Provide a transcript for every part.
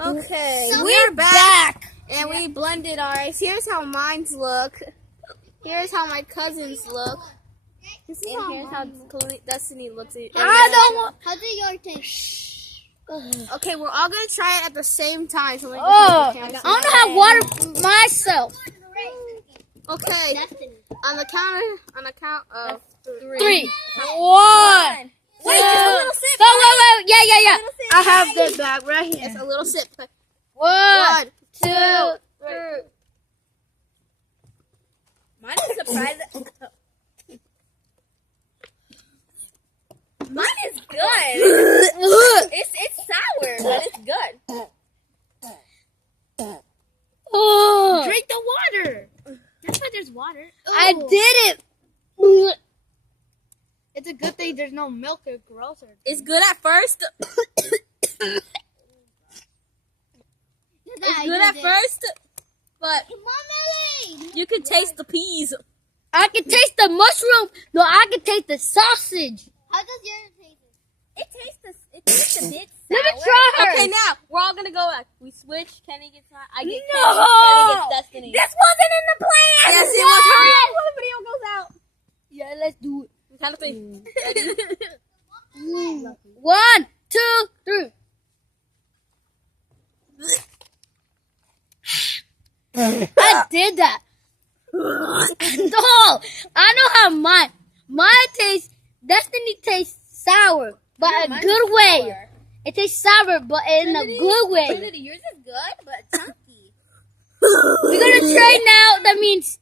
Okay, So we're back. And we blended ours. Here's how mine's look. Here's how my cousins look. And here's how Destiny looks. How do your taste? Okay, we're all gonna try it at the same time. So I don't have water myself. Okay, on the count of 3, 1. Wait, just a little sip. Wait. Yeah. I have that bag right here. It's a little sip. 1, 2, 3. Mine is surprising. Mine is good. It's sour, but it's good. Oh, Drink the water. That's why there's water. I did it. It's a good thing there's no milk or gross. It's good at first. It's good at first, but you can taste the peas. I can taste the mushroom. No, I can taste the sausage. How does yours taste? It tastes a bit sour. Let me try her. Okay, now we're all gonna go back. We switch. Kenny gets mine. I get No! Kenny gets Destiny. This wasn't in the plan. Yes, it was. Hurry up before the video goes out. Yeah, let's do it. Count of 3. Ready? 1, 2, 3. I did that. No, I know how mine tastes. Destiny tastes sour, but a good way. It tastes sour, but in a good way. Trinity, yours is good, but chunky. We're gonna try now. That means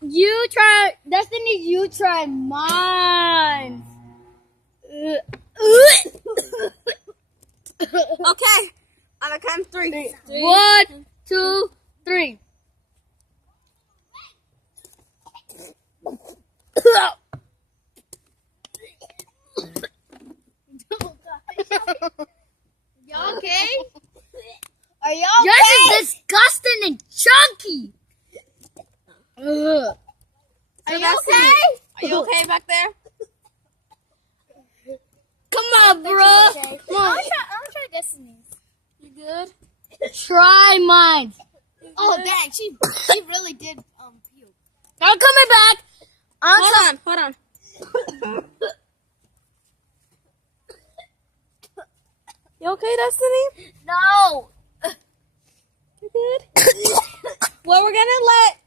you try Destiny. You try mine. Okay, on the count of 3. 1, 2, 3. Y'all okay? Are y'all Yours okay? is disgusting and chunky. Are you okay? Are you okay back there? Come on, bro. Come on. I'm gonna try Destiny's. You good? Try mine. Oh dang, she really did puke. I'm coming back. Hold on. You okay, Destiny? No. You good? Well, we're gonna let